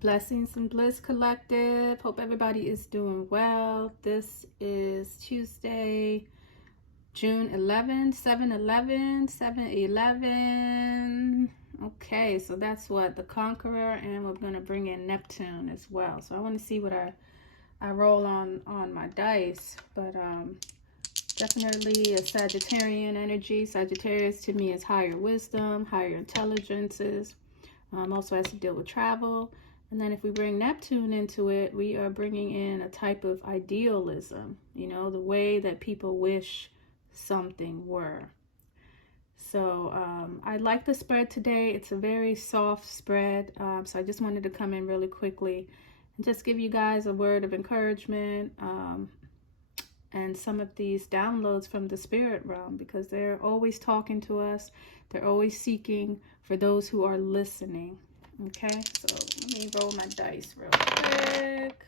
Blessings and Bliss Collective. Hope everybody is doing well. This is Tuesday, June 11, 7/11, 7/11. Okay, so that's what the Conqueror, and we're going to bring in Neptune as well. So I want to see what I roll on my dice, but definitely a Sagittarian energy. Sagittarius to me is higher wisdom, higher intelligences. Also has to deal with travel. And then if we bring Neptune into it, we are bringing in a type of idealism, you know, the way that people wish something were. So I like the spread today. It's a very soft spread. So I just wanted to come in really quickly and just give you guys a word of encouragement and some of these downloads from the spirit realm, because they're always talking to us. They're always seeking for those who are listening. Okay, so let me roll my dice real quick.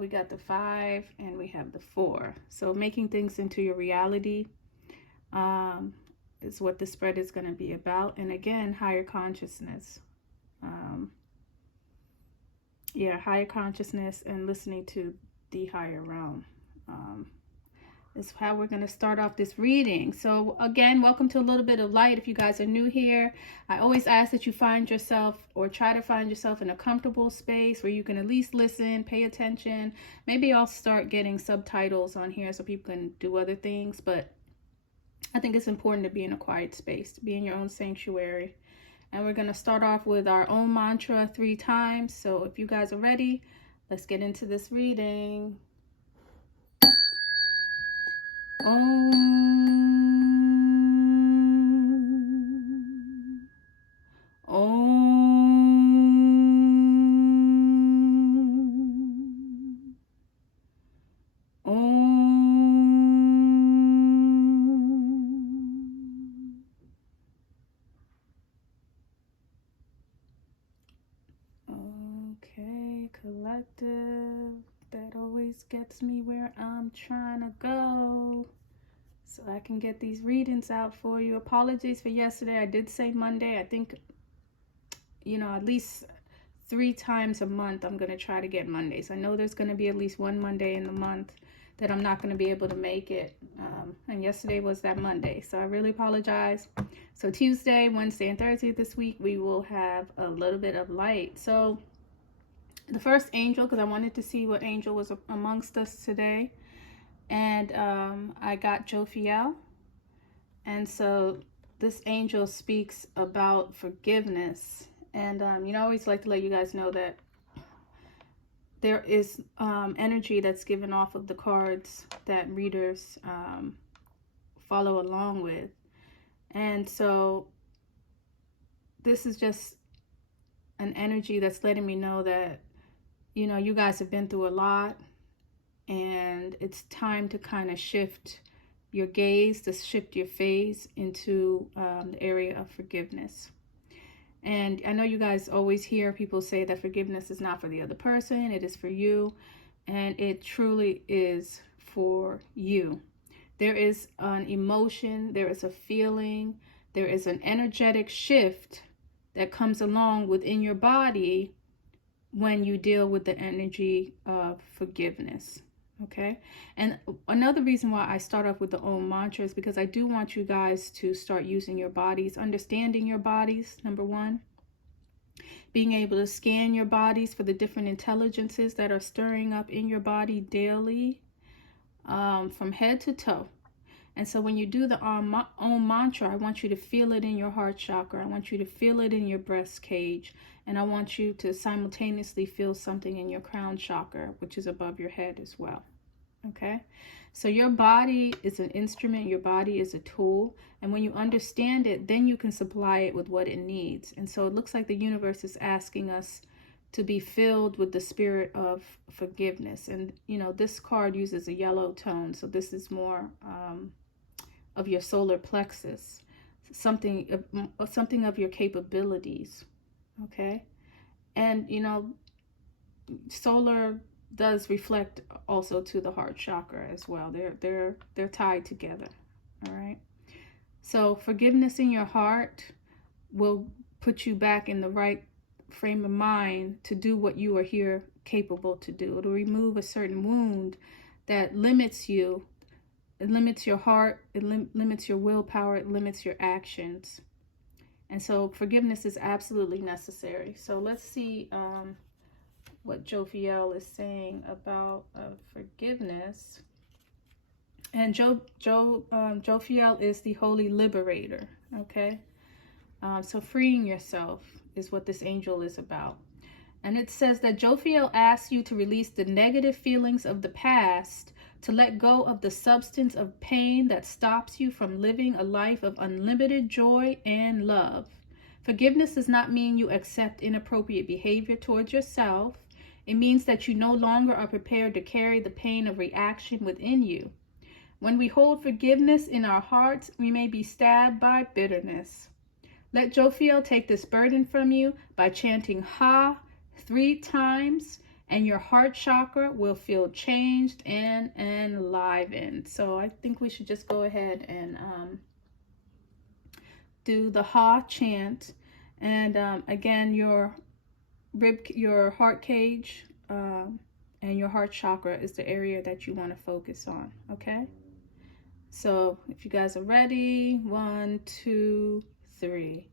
We got the 5 and we have the 4. So making things into your reality is what the spread is going to be about. And again, higher consciousness. Higher consciousness and listening to the higher realm. Is how we're going to start off this reading. So again, welcome to a little bit of light. If you guys are new here, I always ask that you find yourself, or try to find yourself, in a comfortable space where you can at least listen, pay attention. Maybe I'll start getting subtitles on here so people can do other things, but I think it's important to be in a quiet space, to be in your own sanctuary. And we're going to start off with our own mantra 3 times. So if you guys are ready, let's get into this reading. Om. Om. Om. Okay, collective. That always gets me where I'm trying to go, so I can get these readings out for you. Apologies for yesterday. I did say Monday. I think, you know, at least 3 times a month I'm going to try to get Mondays. I know there's going to be at least one Monday in the month that I'm not going to be able to make it. And yesterday was that Monday, so I really apologize. So Tuesday, Wednesday, and Thursday this week, we will have a little bit of light. So the first angel, because I wanted to see what angel was amongst us today, and I got Jophiel. And so this angel speaks about forgiveness. And you know, I always like to let you guys know that there is energy that's given off of the cards that readers follow along with. And so this is just an energy that's letting me know that, you know, you guys have been through a lot, and it's time to kind of shift your gaze, to shift your phase into the area of forgiveness. And I know you guys always hear people say that forgiveness is not for the other person, it is for you. And it truly is for you. There is an emotion, there is a feeling, there is an energetic shift that comes along within your body when you deal with the energy of forgiveness. Okay, and another reason why I start off with the Om mantra is because I do want you guys to start using your bodies, understanding your bodies, number one. Being able to scan your bodies for the different intelligences that are stirring up in your body daily, from head to toe. And so when you do the Om mantra, I want you to feel it in your heart chakra. I want you to feel it in your breast cage. And I want you to simultaneously feel something in your crown chakra, which is above your head as well. Okay? So your body is an instrument. Your body is a tool. And when you understand it, then you can supply it with what it needs. And so it looks like the universe is asking us to be filled with the spirit of forgiveness. And, you know, this card uses a yellow tone. So this is more of your solar plexus, something of your capabilities. Okay, and you know, solar does reflect also to the heart chakra as well. They're tied together. All right, so forgiveness in your heart will put you back in the right frame of mind to do what you are here capable to do. It'll remove a certain wound that limits you. It limits your heart, it limits your willpower, it limits your actions. And so forgiveness is absolutely necessary. So let's see what Jophiel is saying about forgiveness. And Jophiel is the holy liberator, okay? So freeing yourself is what this angel is about. And it says that Jophiel asks you to release the negative feelings of the past, to let go of the substance of pain that stops you from living a life of unlimited joy and love. Forgiveness does not mean you accept inappropriate behavior towards yourself. It means that you no longer are prepared to carry the pain of reaction within you. When we hold forgiveness in our hearts, we may be stabbed by bitterness. Let Jophiel take this burden from you by chanting Ha 3 times, and your heart chakra will feel changed and enlivened. So I think we should just go ahead and do the Ha chant. And again, your heart cage and your heart chakra is the area that you want to focus on, okay? So if you guys are ready, 1, 2, 3.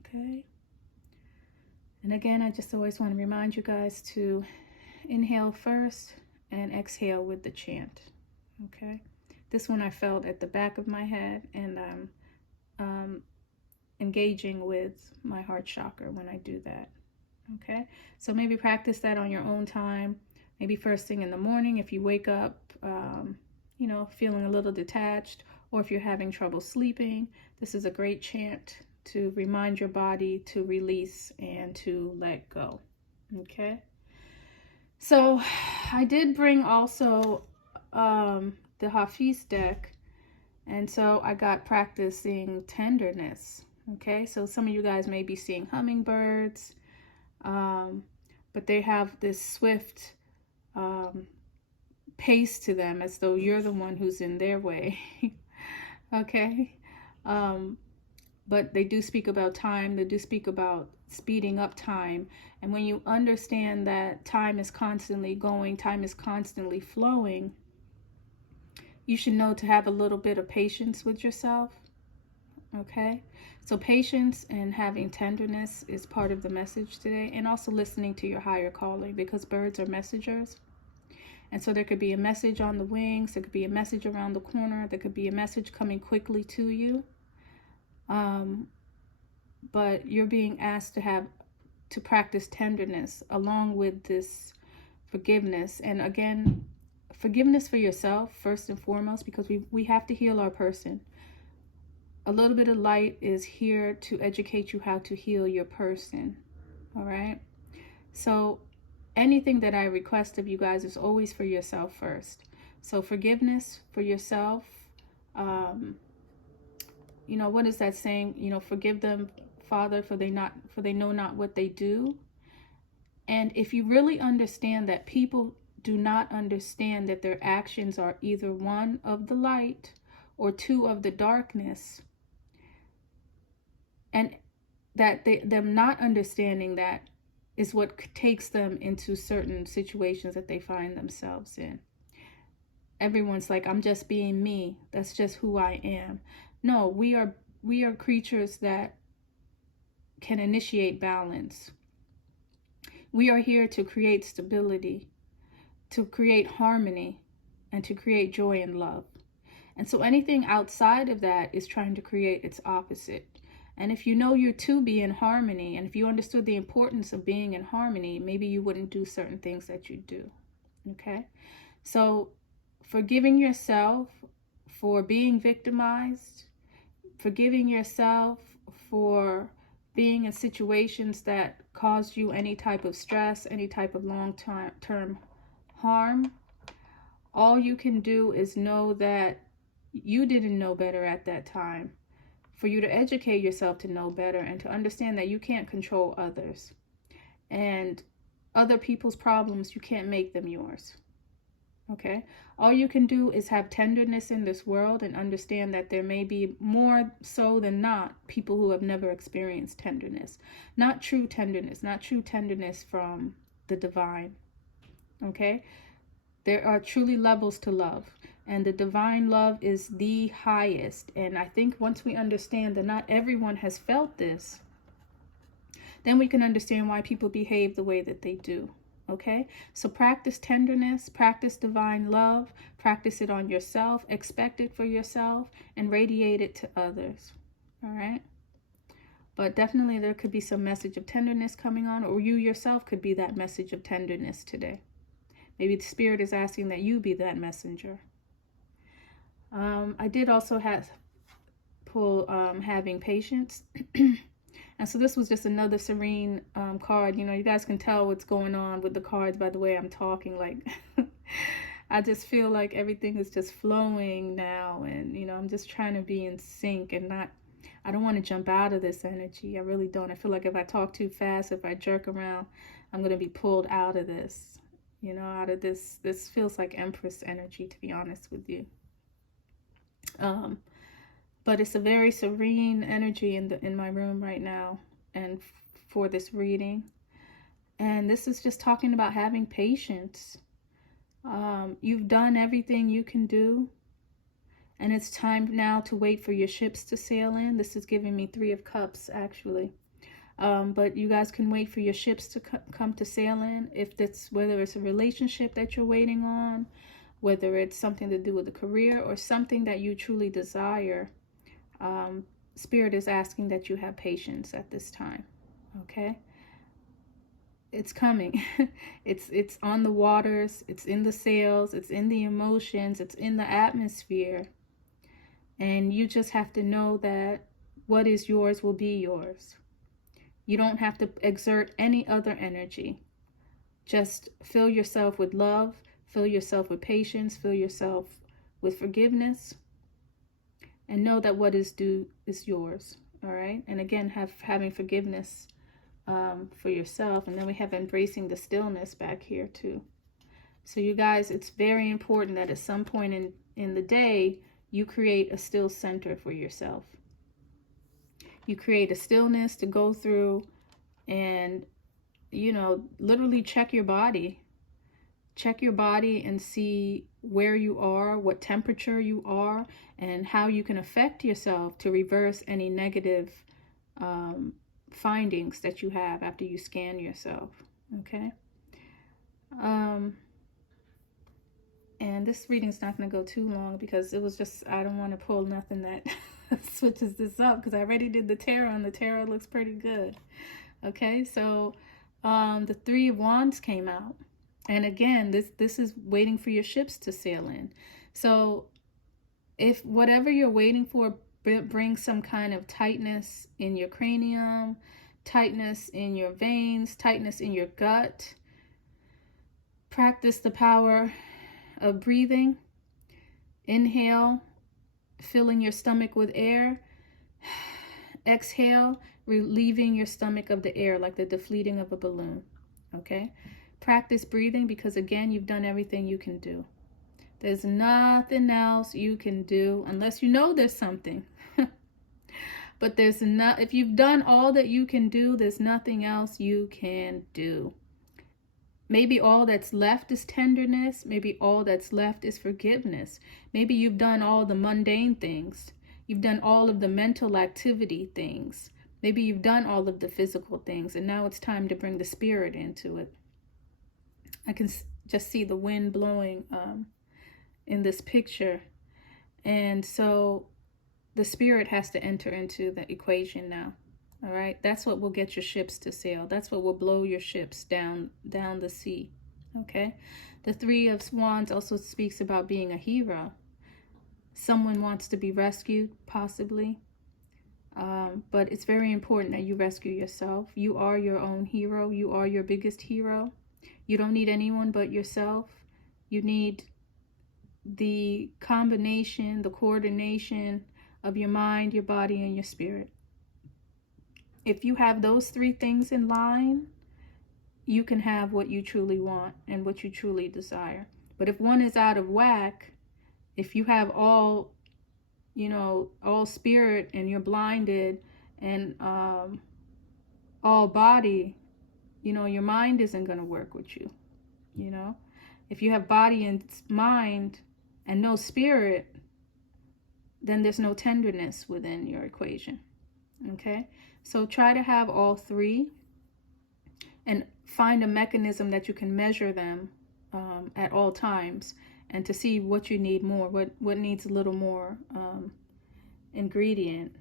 Okay. And again, I just always want to remind you guys to inhale first and exhale with the chant. Okay. This one I felt at the back of my head, and I'm engaging with my heart chakra when I do that. Okay. So maybe practice that on your own time. Maybe first thing in the morning if you wake up, you know, feeling a little detached, or if you're having trouble sleeping. This is a great chant to remind your body to release and to let go. Okay. So I did bring also the Hafiz deck, and so I got practicing tenderness. Okay, so some of you guys may be seeing hummingbirds, but they have this swift pace to them, as though you're the one who's in their way. Okay. But they do speak about time. They do speak about speeding up time. And when you understand that time is constantly going, time is constantly flowing, you should know to have a little bit of patience with yourself. Okay? So patience and having tenderness is part of the message today. And also listening to your higher calling, because birds are messengers. And so there could be a message on the wings. There could be a message around the corner. There could be a message coming quickly to you. But you're being asked to practice tenderness along with this forgiveness. And again, forgiveness for yourself first and foremost, because we have to heal our person. A little bit of light is here to educate you how to heal your person. All right. So anything that I request of you guys is always for yourself first. So forgiveness for yourself. You know, what is that saying? You know, forgive them, Father, for they know not what they do. And if you really understand that people do not understand that their actions are either 1 of the light or 2 of the darkness, and that them not understanding that is what takes them into certain situations that they find themselves in. Everyone's like, I'm just being me. That's just who I am. No, we are creatures that can initiate balance. We are here to create stability, to create harmony, and to create joy and love. And so anything outside of that is trying to create its opposite. And if you know you're to be in harmony, and if you understood the importance of being in harmony, maybe you wouldn't do certain things that you do. Okay? So forgiving yourself for being victimized, forgiving yourself for being in situations that caused you any type of stress, any type of long-term harm. All you can do is know that you didn't know better at that time, for you to educate yourself to know better and to understand that you can't control others. And other people's problems, you can't make them yours. Okay? All you can do is have tenderness in this world and understand that there may be more so than not people who have never experienced tenderness. Not true tenderness, not true tenderness from the divine. Okay? There are truly levels to love. And the divine love is the highest. And I think once we understand that not everyone has felt this, then we can understand why people behave the way that they do. Okay? So practice tenderness, practice divine love, practice it on yourself, expect it for yourself, and radiate it to others. All right? But definitely there could be some message of tenderness coming on, or you yourself could be that message of tenderness today. Maybe the Spirit is asking that you be that messenger. I did also pull having patience. And so this was just another serene card. You know, you guys can tell what's going on with the cards by the way I'm talking. Like, I just feel like everything is just flowing now. And, you know, I'm just trying to be in sync and not, I don't want to jump out of this energy. I really don't. I feel like if I talk too fast, if I jerk around, I'm going to be pulled out of this. You know, out of this. This feels like Empress energy, to be honest with you. But it's a very serene energy in my room right now, and for this reading. And this is just talking about having patience. You've done everything you can do, and it's time now to wait for your ships to sail in. This is giving me 3 of Cups, actually. But you guys can wait for your ships to come to sail in. If that's, whether it's a relationship that you're waiting on, whether it's something to do with a career or something that you truly desire, Spirit is asking that you have patience at this time. Okay? It's coming. It's on the waters, it's in the sails, it's in the emotions, it's in the atmosphere. And you just have to know that what is yours will be yours. You don't have to exert any other energy. Just fill yourself with love, fill yourself with patience, fill yourself with forgiveness, and know that what is due is yours. All right? And again, having forgiveness for yourself. And then we have embracing the stillness back here too. So you guys, it's very important that at some point in the day, you create a still center for yourself. You create a stillness to go through and, you know, literally check your body. Check your body and see where you are, what temperature you are, and how you can affect yourself to reverse any negative findings that you have after you scan yourself. Okay? And this reading's not going to go too long because it was just, I don't want to pull nothing that switches this up because I already did the tarot and the tarot looks pretty good. Okay, so the 3 of Wands came out. And again, this is waiting for your ships to sail in. So if whatever you're waiting for brings some kind of tightness in your cranium, tightness in your veins, tightness in your gut, practice the power of breathing. Inhale, filling your stomach with air. Exhale, relieving your stomach of the air like the deflating of a balloon. Okay? Practice breathing because, again, you've done everything you can do. There's nothing else you can do unless you know there's something. But there's not, if you've done all that you can do, there's nothing else you can do. Maybe all that's left is tenderness. Maybe all that's left is forgiveness. Maybe you've done all the mundane things. You've done all of the mental activity things. Maybe you've done all of the physical things, and now it's time to bring the spirit into it. I can just see the wind blowing in this picture. And so the spirit has to enter into the equation now. All right, that's what will get your ships to sail. That's what will blow your ships down the sea. Okay, the 3 of Wands also speaks about being a hero. Someone wants to be rescued, possibly. But it's very important that you rescue yourself. You are your own hero. You are your biggest hero. You don't need anyone but yourself. You need the combination, the coordination of your mind, your body, and your spirit. If you have those three things in line, you can have what you truly want and what you truly desire. But if one is out of whack, if you have all, all spirit and you're blinded, and all body, your mind isn't going to work with you. If you have body and mind and no spirit, then there's no tenderness within your equation. Okay, so try to have all three and find a mechanism that you can measure them at all times, and to see what you need more, what needs a little more ingredient.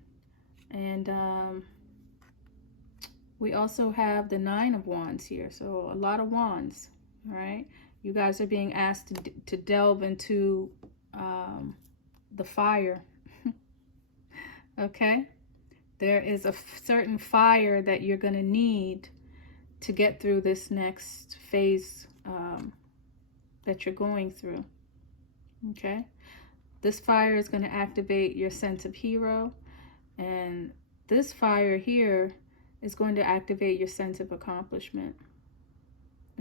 And we also have the 9 of Wands here, so a lot of wands. All right, you guys are being asked to delve into the fire. Okay, there is a certain fire that you're going to need to get through this next phase that you're going through. Okay, this fire is going to activate your sense of hero, and this fire here is going to activate your sense of accomplishment.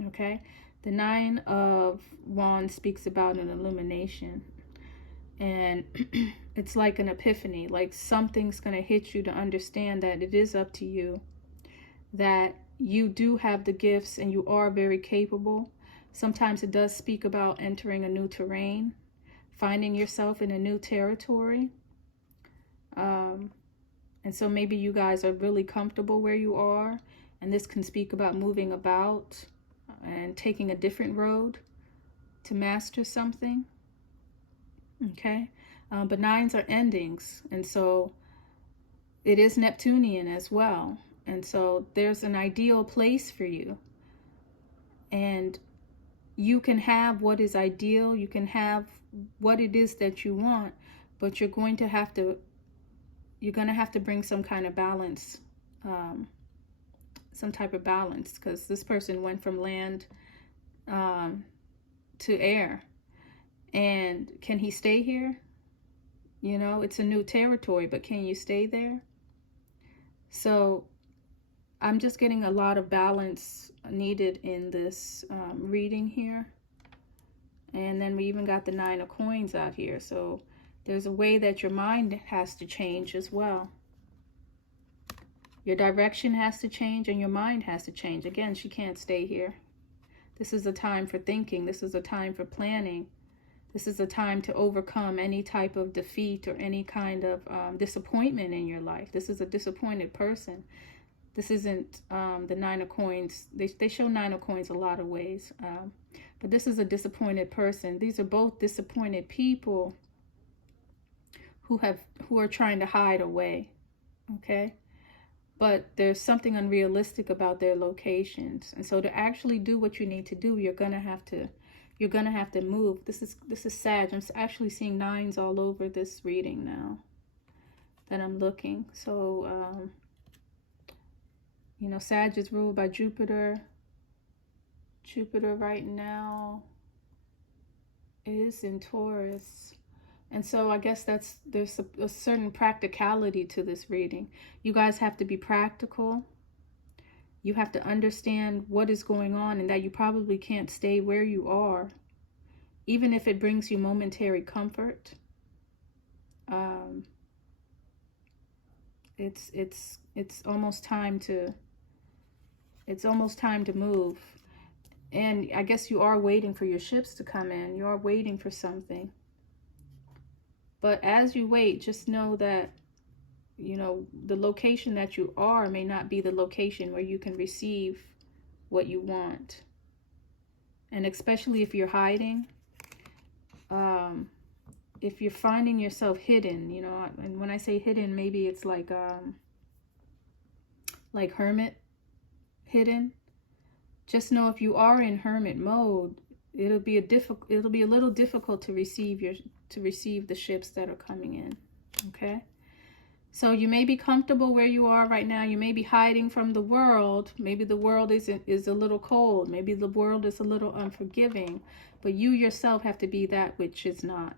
Okay, the 9 of Wands speaks about an illumination, and it's like an epiphany, like something's going to hit you to understand that it is up to you, that you do have the gifts and you are very capable. Sometimes it does speak about entering a new terrain, finding yourself in a new territory. And so maybe you guys are really comfortable where you are, and this can speak about moving about and taking a different road to master something. Okay, but 9s are endings, and so it is Neptunian as well. And so there's an ideal place for you, and you can have what is ideal, you can have what it is that you want, but you're going to have to bring some kind of balance, some type of balance, because this person went from land to air. And can he stay here? It's a new territory, but can you stay there? So I'm just getting a lot of balance needed in this reading here. And then we even got the 9 of Coins out here. So there's a way that your mind has to change as well. Your direction has to change and your mind has to change. Again, she can't stay here. This is a time for thinking. This is a time for planning. This is a time to overcome any type of defeat or any kind of disappointment in your life. This is a disappointed person. This isn't the 9 of Coins. They show 9 of Coins a lot of ways. But this is a disappointed person. These are both disappointed people who are trying to hide away. Okay? But there's something unrealistic about their locations. And so to actually do what you need to do, you're gonna have to move. This is Sag. I'm actually seeing 9s all over this reading now that I'm looking. So Sag is ruled by Jupiter. Jupiter right now is in Taurus. And so I guess there's a certain practicality to this reading. You guys have to be practical. You have to understand what is going on, and that you probably can't stay where you are, even if it brings you momentary comfort. It's almost time to move. And I guess you are waiting for your ships to come in. You are waiting for something. But as you wait, just know that, the location that you are may not be the location where you can receive what you want. And especially if you're hiding, if you're finding yourself hidden, and when I say hidden, maybe it's like hermit hidden. Just know if you are in hermit mode, it'll be a little difficult to receive the ships that are coming in. Okay, So you may be comfortable where you are right now. You may be hiding from the world. Maybe the world is a little cold. Maybe the world is a little unforgiving. But you yourself have to be that which is not.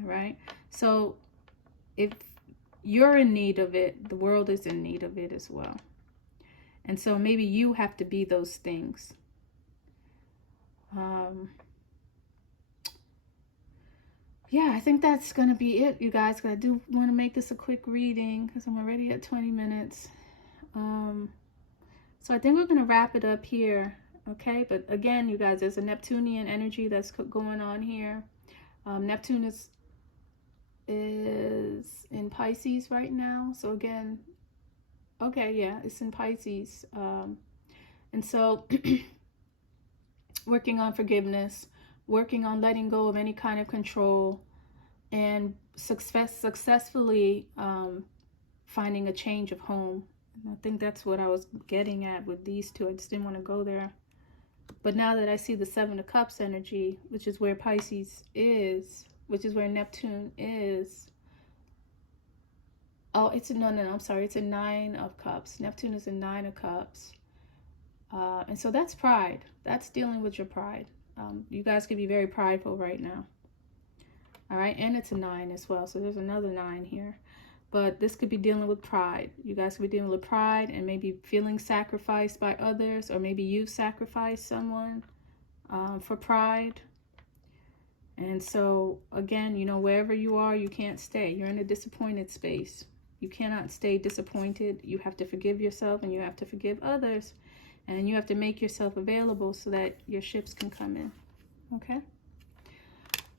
All right? So if you're in need of it, the world is in need of it as well. And so maybe you have to be those things. Yeah, I think that's going to be it, you guys. I do want to make this a quick reading because I'm already at 20 minutes. So I think we're going to wrap it up here. Okay, but again, you guys, there's a Neptunian energy that's going on here. Neptune is in Pisces right now. So again, okay, yeah, it's in Pisces. And so working on forgiveness, working on letting go of any kind of control, and successfully finding a change of home. And I think that's what I was getting at with these two. I just didn't want to go there. But now that I see the Seven of Cups energy, which is where Pisces is, which is where Neptune is. Oh, I'm sorry. It's a Nine of Cups. Neptune is a Nine of Cups. And so that's pride. That's dealing with your pride. You guys could be very prideful right now. All right. And it's a 9 as well. So there's another 9 here. But this could be dealing with pride. You guys could be dealing with pride and maybe feeling sacrificed by others. Or maybe you've sacrificed someone for pride. And so, again, you know, wherever you are, you can't stay. You're in a disappointed space. You cannot stay disappointed. You have to forgive yourself and you have to forgive others. And you have to make yourself available so that your ships can come in. Okay?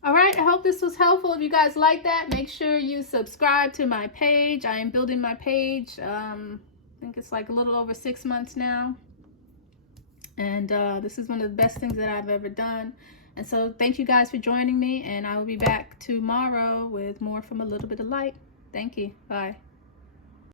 All right. I hope this was helpful. If you guys like that, make sure you subscribe to my page. I am building my page. I think it's like a little over 6 months now. And this is one of the best things that I've ever done. And so thank you guys for joining me. And I will be back tomorrow with more from A Little Bit of Light. Thank you. Bye.